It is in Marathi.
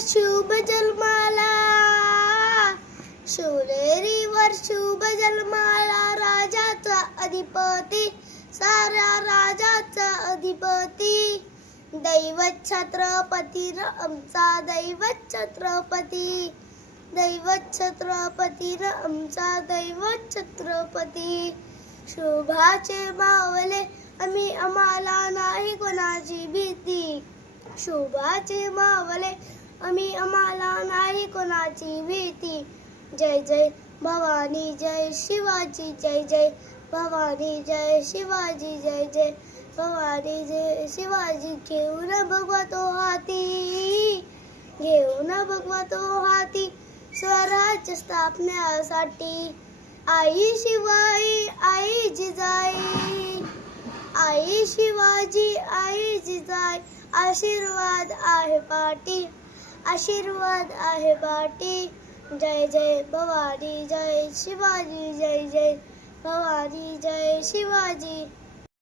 शुभ जन्माला, शिवनेरीवर शुभ जन्माला, राजाचा अधिपती, साऱ्या राजाचा अधिपती, दैवत छत्रपती र आमचा दैवत छत्रपती, दैवत छत्रपती र आमचा दैवत छत्रपती. शुभाचे मावले आम्ही, आम्हाला नाही कोणाची भीती. शुभाचे मावले आम्ही, आम्हाला नाही कोणाची भीती. जय जय भवानी, जय शिवाजी, जय जय भवानी, जय शिवाजी, जय जय भवानी, जय शिवाजी. घेऊन भगवा तो हाती, घेऊन भगवा तो हाती, स्वराज्य स्थापण्यासाठी. आई शिवाई, आई जिजाई, आई शिवाजी, आई जिजाई, आशीर्वाद आहे पाठी, आशीर्वाद आहे पाठी. जय जय भवानी, जय शिवाजी, जय जय भवानी, जय शिवाजी.